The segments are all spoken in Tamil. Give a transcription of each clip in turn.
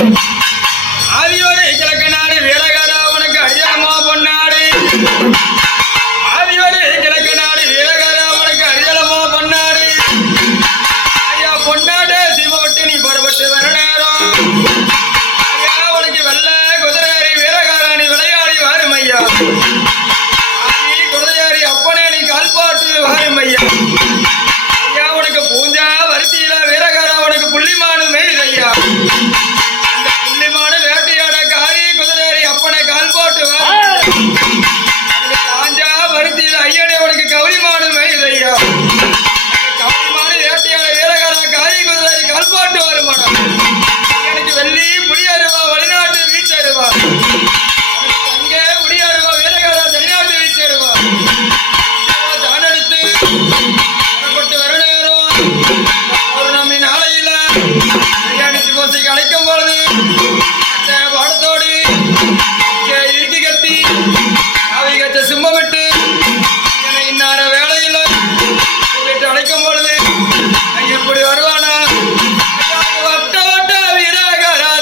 ஆதியோரை கிழக்கு நாடு வீரகாரா உனக்கு அடியாமோ பொன்னாடு ஆதியோரை கிழக்கு நாடு வீரகாரா உனக்கு அடியாமோ பொன்னாடு ஐயா பொன்னாடு சிவப்பட்டு நீ புறப்பட்டு வர நேரம் ஐயா உனக்கு வெள்ள குதிரையாரி வீரகாராணி விளையாடி வாரும் ஐயா ஆதி குதிரையாரி அப்பனே நீ கால்பாட்டு வாரும் ஐயா ஐயா உனக்கு பூஞ்சா வரிசையில வீரகாரா உனக்கு புள்ளிமானு மேய்து ஐயா அழைக்கும் பொழுது பாடத்தோடு இறுக்கி கட்டி அவை கட்ட சிம்மமிட்டு இன்னார வேலையில் வீட்டு அழைக்கும் பொழுது எப்படி வருவானா வட்ட வட்ட வீரகாரா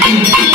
Thank you.